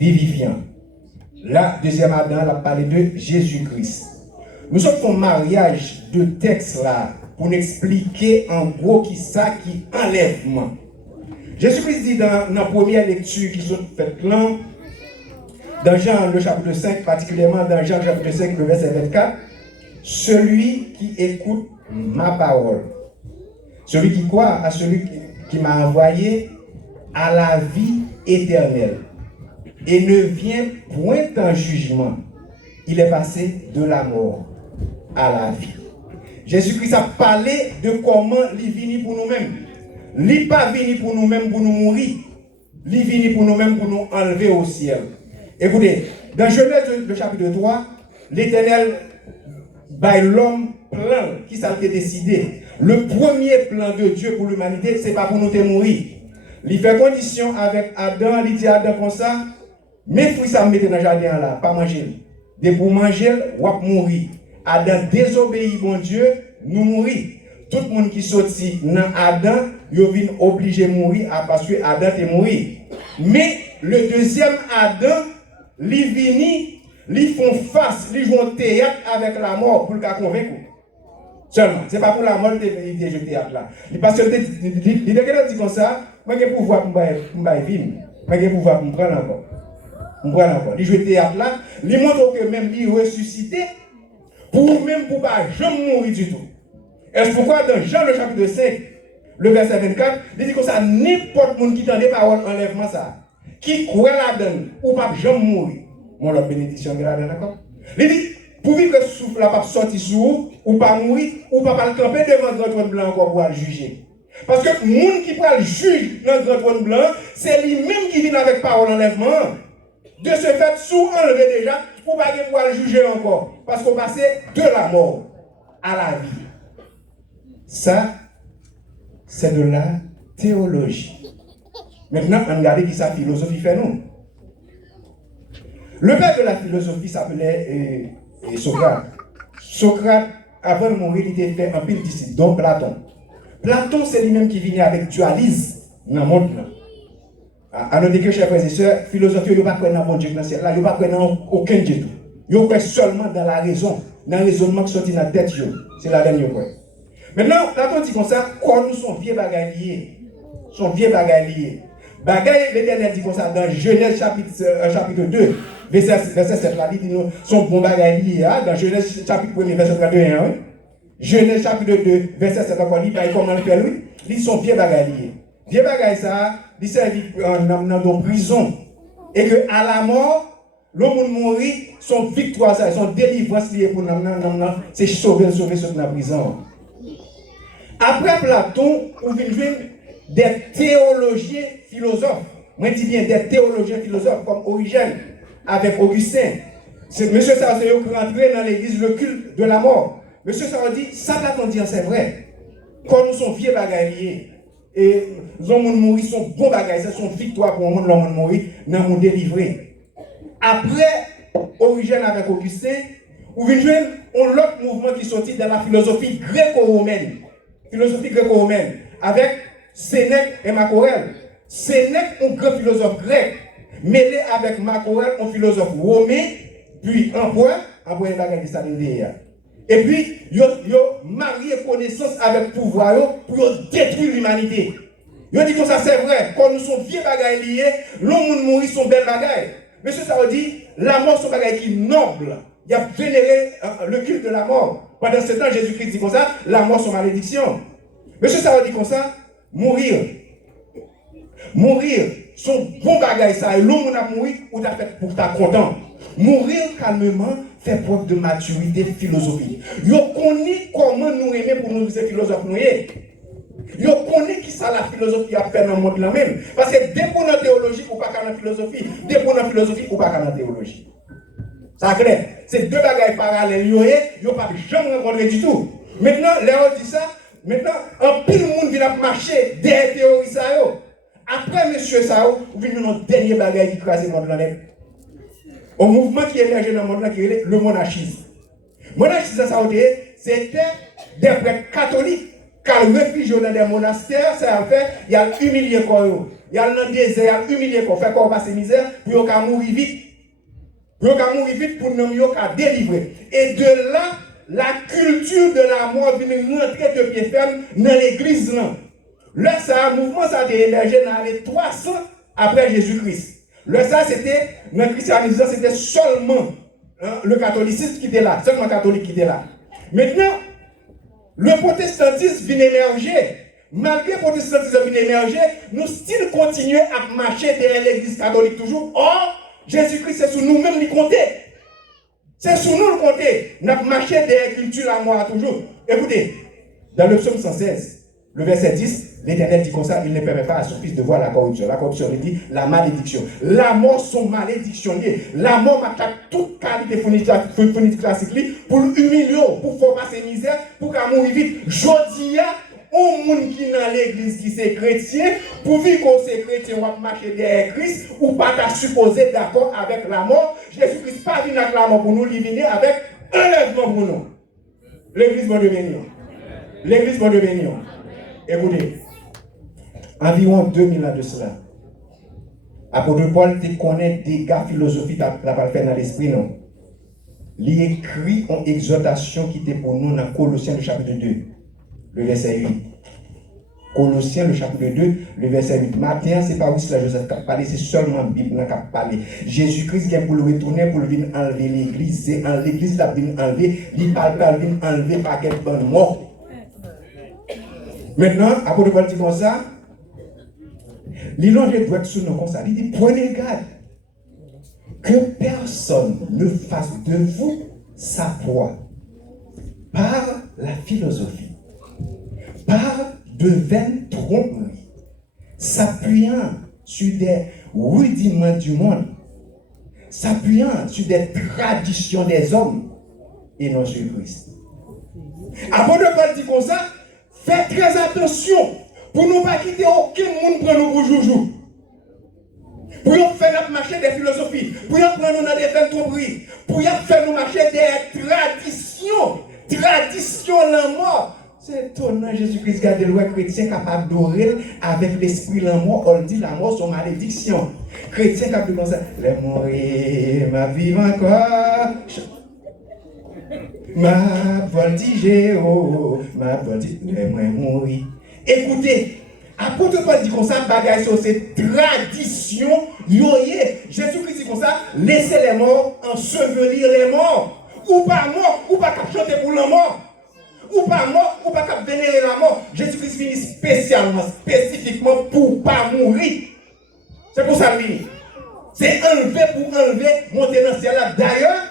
vivifiant. Là, deuxième Adam, il a parlé de Jésus-Christ. Nous sommes en mariage de texte là pour nous expliquer en gros qui ça qui enlèvement. Jésus-Christ dit dans la première lecture qui sont faites là, dans Jean le chapitre 5, particulièrement dans Jean le chapitre 5, le verset 24, celui qui écoute ma parole, celui qui croit à celui qui m'a envoyé, à la vie éternelle, et ne vient point en jugement. Il est passé de la mort à la vie. Jésus-Christ a parlé de comment il est venu pour nous-mêmes. Il n'est pas venu pour nous-mêmes pour nous mourir. Il est venu pour nous-mêmes pour nous enlever au ciel. Écoutez, dans Genèse le chapitre 3, l'Éternel by l'homme plan qui s'est décidé. Le premier plan de Dieu pour l'humanité, ce n'est pas pour nous mourir. Il fait condition avec Adam, il dit à Adam comme ça, mes fruits ça me mettait dans le jardin là, pas manger. Dès pour manger, ou mourir. Adam désobéit bon Dieu, nous mourir. Tout le monde qui sortit dans Adam, il vient obligé de mourir parce que Adam est mort. Mais le deuxième Adam, il vient, ils font face, ils jouent au théâtre avec la mort pour le convaincre. Seulement, ce n'est pas pour la mort qu'il a joué au théâtre là. Parce que il dit comme ça, moi j'ai pouvoir pour me vivre, moi j'ai pouvoir pour me prendre encore. Il joue au théâtre là, il montre que même il ressuscité, pour même pour pas jamais mourir du tout. Est-ce pourquoi dans Jean le chapitre 5, le verset 24, il dit comme ça, n'importe qui qui tend des paroles enlèvement ça, qui croit là-dedans, ou pas jamais mourir. Mon la bénédiction est là-dedans, d'accord? Il dit, pour vivre le souffle là, pas sortir sous ou pas mourir, ou pas camper devant le grand trône blanc encore pour le juger. Parce que le monde qui peut le juger dans le grand trône blanc, c'est lui-même qui vient avec parole enlèvement. De ce fait, sous enlevé déjà, pour ne pas pouvoir le juger encore. Parce qu'on passait de la mort à la vie. Ça, c'est de la théologie. Maintenant, on regarde qui sa philosophie fait nous. Le père de la philosophie s'appelait Socrate. Socrate, avant de mourir, il était fait un pile disciple, dont Platon. Platon, c'est lui-même qui venait avec dualisme dans le monde. À noter que, chers frères et sœurs, philosophie, il n'y a pas de dans bon Dieu dans le ciel, il n'y a pas de aucun Dieu. Il y a seulement dans la raison, dans le raisonnement qui sortit dans la tête. C'est la dernière fois. Maintenant, Platon dit comme ça, quand nous sommes vieux bagailliers, Bagaille, l'Éternel dit comme ça dans Genèse chapitre 2, verset 7, là, il dit nous sommes bons bagailliers, dans Genèse chapitre 1, verset 31. Genèse chapitre 2, verset 7, encore, il dit comment le fait lui, ils sont vieux bagailliers. Vieux bagaille ça, il servent dans prison. Et que à la mort, l'homme mourit, son victoire, ça, son délivrance liée pour nous, c'est sauver dans la prison. Après Platon, on vient jouer des théologiens philosophes. Moi, je dis bien des théologiens philosophes comme Origène, avec Augustin. C'est M. Sarrazin qui est rentré dans l'église le culte de la mort. M. Sarrazin dit, ça Platon dit, c'est vrai. Quand nous sommes vieux bagailliers, et les hommes mourir sont bons bagailles, c'est son victoire pour le monde, l'homme mourir, nous nous délivrer. Après Origène avec Augustin, on vient jouer un autre mouvement qui sortit dans la philosophie gréco-romaine. Avec Sénèque et Macorel. Sénèque, un grand philosophe grec, mêlé avec Macorel, un philosophe romain, puis un point de bagaille de et puis, ils ont marié connaissance avec le pouvoir pour détruire l'humanité. Ils ont dit que ça c'est vrai, quand nous sommes vieux bagailles liés, l'homme mourit son bel bagaille. Monsieur ça veut dire, la mort c'est un bagaille qui est noble. Il a vénéré le culte de la mort. Pendant ce temps, Jésus-Christ dit comme ça, la mort c'est malédiction. Monsieur ça veut dire comme ça, mourir, son bon bagaille ça, et l'homme a mouru ou t'as fait pour ta content. Mourir calmement fait preuve de maturité philosophique. Yo connaît comment nous aimer pour nous dire philosophes nous est. Yo connaît qui ça la philosophie a fait dans le monde là même. Parce que dès qu'on a théologie ou pas qu'à la philosophie, dès qu'on a philosophie ou pas qu'à la théologie. Ça clair. C'est deux bagages parallèles yo pas jamais rencontré du tout. Maintenant, Léon dit ça, maintenant un pile monde vient marcher derrière théorie ça yo. Après monsieur Sao, vous venez notre dernier bagage qui crase le monde là même. Au mouvement qui émergeait dans le monde là qui est le monachisme. Le monachisme, c'était des prêtres catholiques Quand réfugié dans des monastères, ça a fait, il y a humilié quoi. Il y a dans le désert, il y a humilié quoi. Fait qu'on passe misère, pour qu'on mourir vite. Pour qu'on mourir vite, pour nous délivrer. Et de là, la culture de la mort vient rentrer de pied ferme dans l'église. Là, ça, un mouvement, ça a été émergé dans les 300 après Jésus-Christ. Là, ça, c'était, dans le christianisme, c'était seulement le catholicisme qui était là, seulement le catholique qui était là. Maintenant, le protestantisme vient émerger. Malgré le protestantisme vient émerger, nous still continuons à marcher derrière l'église catholique toujours. Or, Jésus-Christ, c'est sur nous-mêmes qui compte. C'est sur nous le compter. Nous avons marché derrière la culture à moi toujours. Écoutez, dans le psaume 116, le verset 10, l'Éternel dit comme ça, il ne permet pas à son fils de voir la corruption. La corruption, il dit la malédiction. La mort sont malédictionnés. La mort m'attaque toute qualité phonétique classique pour l'humilier, pour faire passer misère, pour qu'elle mourir vite. Jodi a, un monde qui est dans l'église qui c'est chrétien, pour vivre comme c'est chrétien, on va marcher derrière Christ, ou pas qu'à supposer d'accord avec la mort. Jésus-Christ pas venu avec la mort pour nous, il vient avec enlèvement pour nous. L'église va devenir. L'église va devenir. Écoutez, environ 2000 ans de cela, apôtre Paul te connaît des gars philosophiques qui n'a pas fait dans l'esprit, non. Il écrit en exhortation qui était pour nous dans Colossiens le chapitre 2, le verset 8. Colossiens le chapitre 2, le verset 8. Matin, c'est pas Wisla Joseph qui a parlé, c'est seulement la Bible qui a parlé. Jésus-Christ vient pour le retourner, pour venir enlever l'église. C'est en l'église qui a venu enlever, il parle pas, il vient enlever par quel bon mort. Maintenant, apôtre Paul dit comme ça, l'ilonge doit être sous nos comme ça. Il dit, prenez garde que personne ne fasse de vous sa proie par la philosophie, par de vaines tromperies, s'appuyant sur des rudiments du monde, s'appuyant sur des traditions des hommes et non sur Christ. Apôtre Paul dit comme ça, faites très attention pour ne pas quitter aucun monde pour nous pour joujou. Pour nous faire notre marché des philosophies, pour nous prendre dans des vaines tromperies, pour nous faire nous marcher des traditions. Tradition la mort. C'est étonnant, Jésus-Christ garde le roi chrétien capable d'adorer avec l'esprit la mort. On dit la mort, son malédiction. Chrétien capable de penser, les mourir, ma vie encore. Ma voltige, oh, ma voltige, les mourir. Écoutez, apôtre Paul dit comme ça, bagaille sur ces traditions, yoye. Jésus-Christ dit comme ça, laissez les morts ensevelir les morts. Ou pas mort, ou pas chanter pour la mort. Ou pas mort, ou pas vénérer la mort. Jésus-Christ finit spécialement, spécifiquement pour pas mourir. C'est pour ça qu'il finit. C'est enlever pour enlever, monter dans le ciel là. D'ailleurs,